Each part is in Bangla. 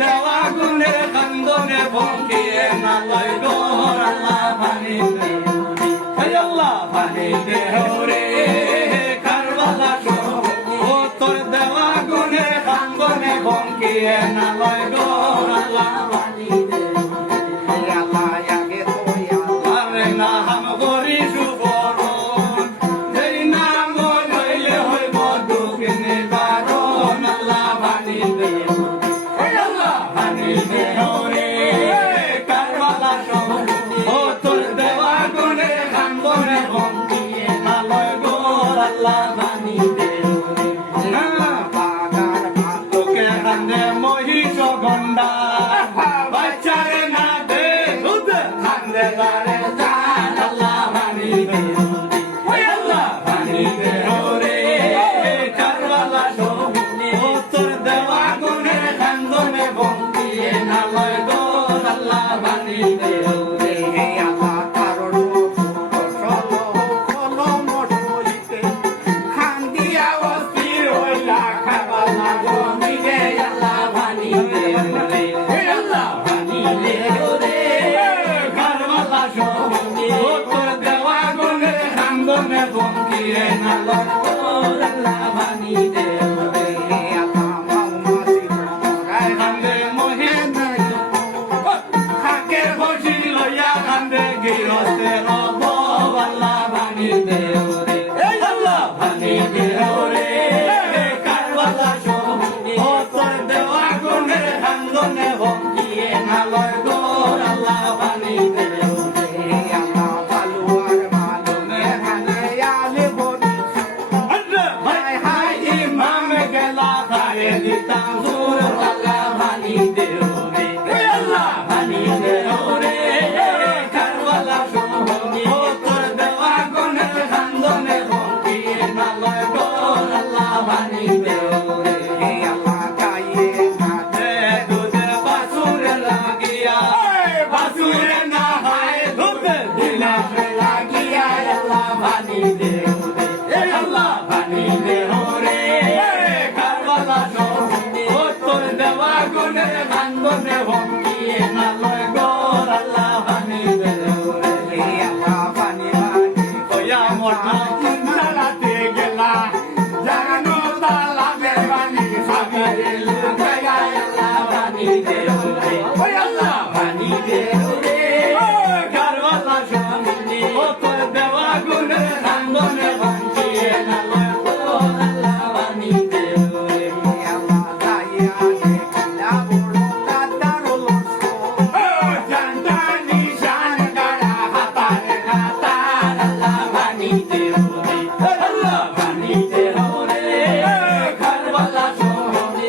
দেওয়া গুণে কান্দনে ভঙ্গিয়ে না লয় গো আল্লাহ পানি দেও রে আল্লাহ পানি দেও রে কারবালা ও তোর দেওয়া গুণে কান্দনে ভঙ্গিয়ে না লয় গো আল্লাহ পানি দেও রে আল্লাহ আগে তুই আরে না হাম গরি সুবরণ যেই নাম লইলে হইব দুঃখ নিবারণ আল্লাহ পানি দেও রে আল্লাহ পানি দেও রে কারবালা ও তোর দেওয়া গুণে কান্দনে ভঙ্গিয়ে না লয় গো আল্লাহ পানি দেও রে বাগার তোকে কান্দে মহিষ গন্ডা বাচ্চারে না দে দুধ কান্দে বারে জান আল্লাহ পানি দেও রে আল্লাহ পানি দেও রে কারবালা ও তোর দেওয়া গুণে কান্দনে ভঙ্গিয়ে না লয় গো আল্লাহ পানি দেও রে আল্লাহ কারণ খান্দিয়া অস্থির হইলা খাবালা গনি রে আল্লাহ পানি দেও রে আল্লাহ পানি দেও রে কারবালা ও তোর দেওয়া গুণে কান্দনে ভঙ্গিয়ে না লয় গো আল্লাহ পানি দেও রে আল্লাহ মাউমাছি গায় কান্দে মহে নাই খাকে বসি লইয়া কান্দে গিরস্তে রব আল্লাহ পানি দেও রে আল্লাহ পানি দেও রে কারবালা ও তোর দেওয়া গুণে কান্দনে ভঙ্গিয়ে না লয় গো আল্লাহ পানি দেও রে আল্লাহ বালুয়ার মালুমে হানে আলে বনি হাই হাই ইমাম গেলা খায়ে দিতাম সুর আল্লাহ পানি দেও রে আল্লাহ পানি দেও রে কারবালা ও তোর দেওয়া গুণে কান্দনে ভঙ্গিয়ে না লয় গো আল্লাহ পানি দেও রে আল্লাহ গায়ে নাচে দুধে বাসুরে লাগিয়া বাসুরে না হয় দুধ দিলে লাগিয়া আল্লাহ পানি দেও রে আল্লাহ পানি দেও রে কারবালা ও তোর দেওয়া গুণে কান্দনে ভঙ্গিয়ে না লয় গো আল্লাহ পানি দেও রে আল্লাহ পানি পানি কইয়া মোটা চিন্তালাতে গেলা জানো তালা দেবানি সাগরে লুকায়া আল্লাহ পানি দেও রে আল্লাহ পানি দেও রে কারবালা ও তোর দেওয়া গুণে কান্দনে ভঙ্গিয়ে না লয় গো আল্লাহ পানি দেও রে আল্লাহ দাইয়া দেখলা বড় দাদারুল জানতানি শান গাড়া হাতারে হাতার আল্লাহ পানি দেও রে আল্লাহ পানি দেও রে কারবালা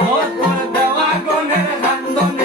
ও তোর দেওয়া গুণে কান্দনে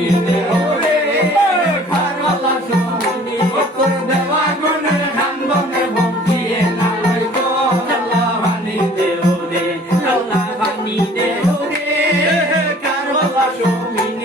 ভানি দেও রে কারবালা সমনি তোর দেওয়া গুণের খান্দনে ভক্তিয়ে না লইতো আল্লাহ ভানি দেও রে আল্লাহ ভানি দেও রে কারবালা সমনি